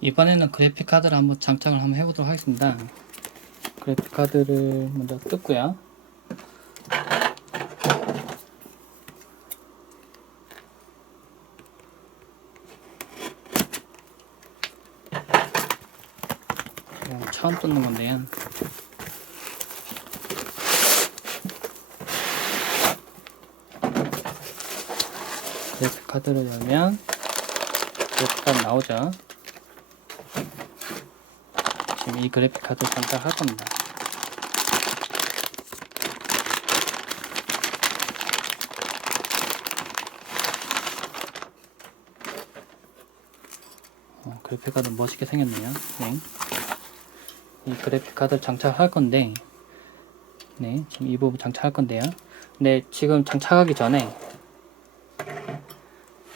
이번에는 그래픽 카드를 한번 장착을 한번 해보도록 하겠습니다. 그래픽 카드를 먼저 뜯고요. 처음 뜯는 건데요. 그래픽 카드를 열면 그래픽 카드 나오죠. 지금 이 그래픽 카드 장착할 겁니다. 어, 그래픽 카드 멋있게 생겼네요. 네. 이 그래픽 카드를 장착할 건데, 네, 지금 이 부분 장착할 건데요. 근데 지금 장착하기 전에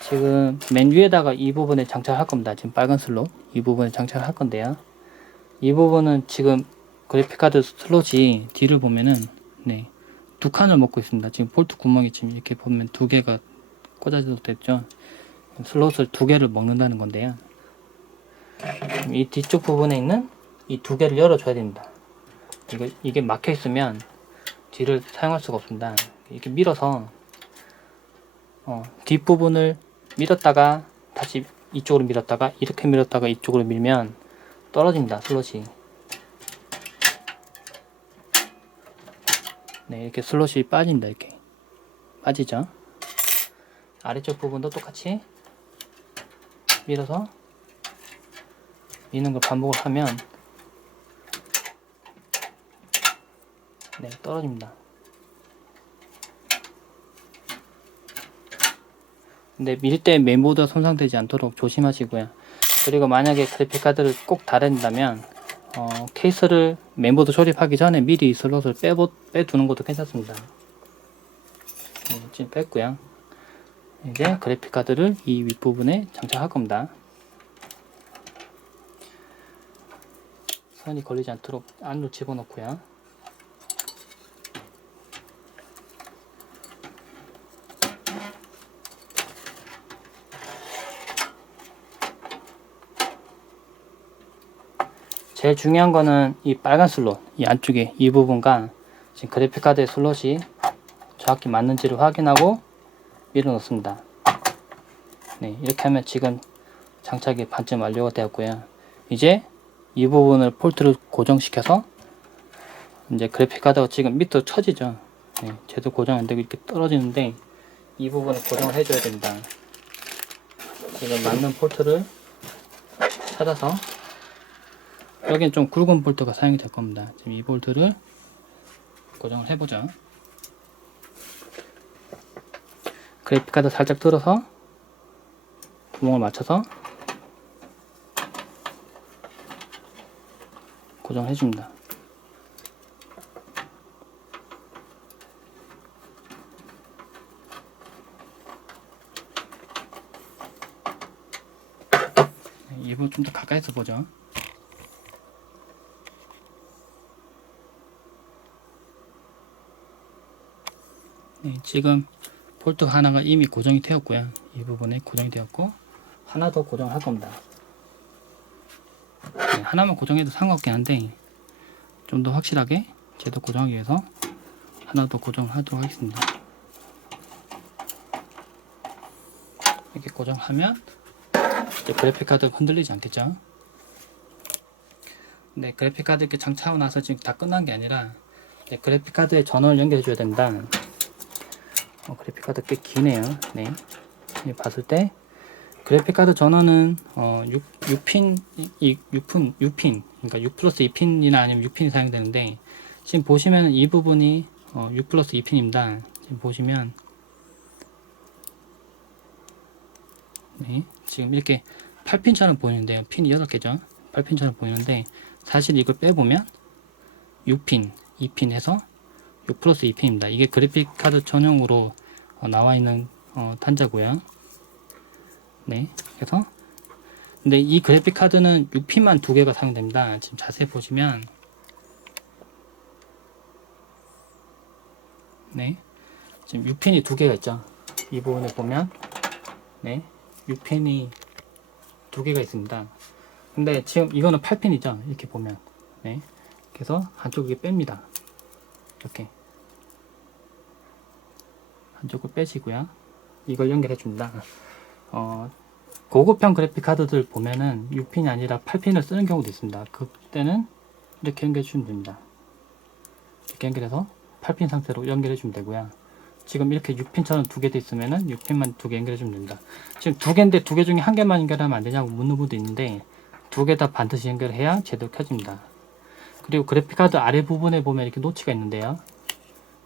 지금 맨 위에다가 이 부분에 장착할 겁니다. 지금 빨간 슬롯 이 부분에 장착할 건데요. 이 부분은 지금 그래픽카드 슬롯이 뒤를 보면은 네, 두 칸을 먹고 있습니다. 지금 폴트 구멍이 지금 이렇게 보면 두 개가 꽂아져 됐죠. 슬롯을 두 개를 먹는다는 건데요. 이 뒤쪽 부분에 있는 이 두 개를 열어줘야 됩니다. 이거, 이게 막혀 있으면 뒤를 사용할 수가 없습니다. 이렇게 밀어서 어, 뒷부분을 밀었다가 다시 이쪽으로 밀었다가 이렇게 밀었다가 이쪽으로 밀면 떨어집니다 슬롯이 네 이렇게 슬롯이 빠진다 이렇게. 빠지죠? 아래쪽 부분도 똑같이 밀어서 미는 걸 반복을 하면 네 떨어집니다. 근데 밀 때 메모드가 손상되지 않도록 조심하시고요. 그리고 만약에 그래픽카드를 꼭 달아낸다면 어, 케이스를 메모드 조립하기 전에 미리 슬롯을 빼보, 빼두는 것도 괜찮습니다. 네, 지금 뺐고요. 이제 그래픽카드를 이 윗부분에 장착할 겁니다. 선이 걸리지 않도록 안으로 집어넣고요. 제일 중요한 거는 이 빨간 슬롯, 이 안쪽에 이 부분과 지금 그래픽카드의 슬롯이 정확히 맞는지를 확인하고 밀어 넣습니다. 네, 이렇게 하면 지금 장착이 반쯤 완료가 되었고요. 이제 이 부분을 폴트를 고정시켜서 이제 그래픽카드가 지금 밑으로 처지죠. 네, 제대로 고정 안 되고 이렇게 떨어지는데 이 부분을 고정을 해줘야 됩니다. 지금 맞는 폴트를 찾아서 여기는 좀 굵은 볼트가 사용이 될 겁니다. 지금 이 볼트를 고정을 해보죠. 그래픽카드 살짝 들어서 구멍을 맞춰서 고정을 해줍니다. 부분 좀더 가까이서 보죠. 네, 지금 폴트 하나가 이미 고정이 되었고요. 이 부분에 고정이 되었고 하나 더 고정을 할 겁니다. 네, 하나만 고정해도 상관없긴 한데 좀 더 확실하게 제도 고정하기 위해서 하나 더 고정을 하도록 하겠습니다. 이렇게 고정하면 이제 그래픽 카드 흔들리지 않겠죠? 네, 그래픽 카드 이렇게 장착하고 나서 지금 다 끝난 게 아니라 이제 그래픽 카드에 전원을 연결해 줘야 된다. 어, 그래픽카드 꽤 기네요. 네. 이 봤을 때 그래픽카드 전원은 어, 6, 6핀, 이, 6핀, 6핀, 그러니까 6 플러스 2핀이나 아니면 6핀이 사용되는데 지금 보시면 이 부분이 어, 6 플러스 2핀입니다. 지금 보시면 네, 지금 이렇게 8핀처럼 보이는데요. 핀이 8개죠. 8핀처럼 보이는데 사실 이걸 빼보면 6핀, 2핀 해서 6 플러스 2핀입니다. 이게 그래픽 카드 전용으로 어, 나와 있는 어, 단자고요. 네, 그래서 근데 이 그래픽 카드는 6핀만 두 개가 사용됩니다. 지금 자세히 보시면 네, 지금 6핀이 두 개가 있죠. 이 부분에 보면 네, 6핀이 두 개가 있습니다. 근데 지금 이거는 8핀이죠. 이렇게 보면. 네. 그래서 한쪽에 뺍니다. 이렇게. 한쪽을 빼시고요. 이걸 연결해 줍니다. 어, 고급형 그래픽 카드들 보면은 6핀이 아니라 8핀을 쓰는 경우도 있습니다. 그때는 이렇게 연결해 주면 됩니다. 이렇게 연결해서 8핀 상태로 연결해 주면 되고요. 지금 이렇게 6핀처럼 두 개 돼 있으면은 6핀만 두 개 연결해 주면 됩니다. 지금 두 개인데 두 개 중에 한 개만 연결하면 안 되냐고 묻는 분도 있는데 두 개 다 반드시 연결해야 제대로 켜집니다. 그리고 그래픽카드 아래 부분에 보면 이렇게 노치가 있는데요.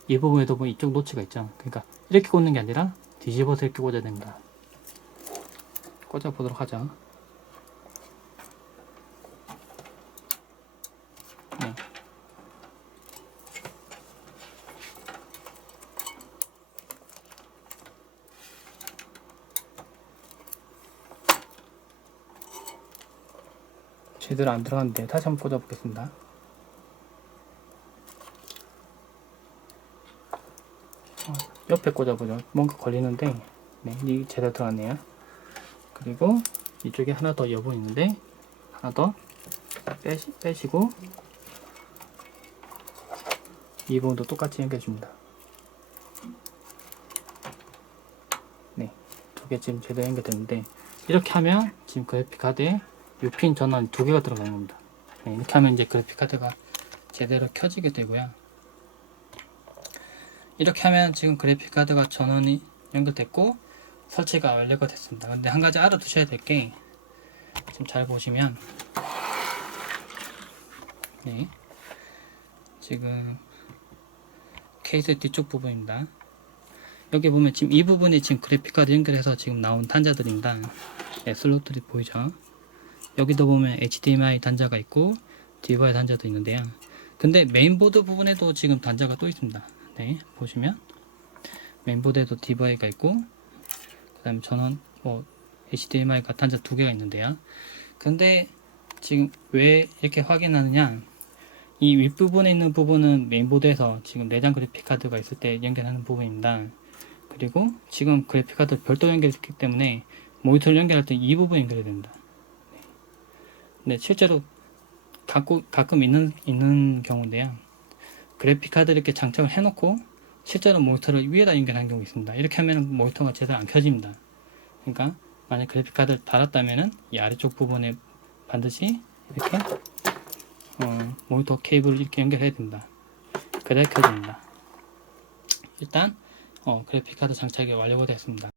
이 부분에도 보면 이쪽 노치가 있죠. 그러니까 이렇게 꽂는 게 아니라 뒤집어서 이렇게 꽂아야 됩니다. 꽂아 보도록 하죠. 네. 제대로 안 들어갔는데 다시 한번 꽂아 보겠습니다. 옆에 꽂아보죠. 뭔가 걸리는데, 네, 이 제대로 들어갔네요. 그리고 이쪽에 하나 더 여부 있는데, 하나 더 빼시, 빼시고, 이 부분도 똑같이 연결해줍니다. 네, 두 개 지금 제대로 연결됐는데, 이렇게 하면 지금 그래픽 카드에 6핀 전원 두 개가 들어가는 겁니다. 네, 이렇게 하면 이제 그래픽 카드가 제대로 켜지게 되고요. 이렇게 하면 지금 그래픽 카드가 전원이 연결됐고 설치가 완료가 됐습니다. 근데 한 가지 알아두셔야 될 게 지금 잘 보시면 네 지금 케이스 뒤쪽 부분입니다. 여기 보면 지금 이 부분이 지금 그래픽 카드 연결해서 지금 나온 단자들입니다. 네, 슬롯들이 보이죠? 여기도 보면 HDMI 단자가 있고 디바이 단자도 있는데요. 근데 메인보드 부분에도 지금 단자가 또 있습니다. 네, 보시면 메인보드에도 디바이가 있고 그 다음에 전원 뭐 HDMI가 단자 두 개가 있는데요. 근데 지금 왜 이렇게 확인하느냐? 이 윗부분에 있는 부분은 메인보드에서 지금 내장 그래픽 카드가 있을 때 연결하는 부분입니다. 그리고 지금 그래픽 카드 별도 연결했기 때문에 모니터를 연결할 때 이 부분 연결이 됩니다. 네, 실제로 가끔, 가끔 있는, 있는 경우인데요. 그래픽 카드 이렇게 장착을 해놓고 실제로 모니터를 위에다 연결한 경우 있습니다. 이렇게 하면 모니터가 제대로 안 켜집니다. 그러니까 만약 그래픽 카드를 달았다면은 이 아래쪽 부분에 반드시 이렇게 어, 모니터 케이블을 이렇게 연결해야 됩니다. 그래야 켜집니다. 일단 어, 그래픽 카드 장착이 완료가 됐습니다.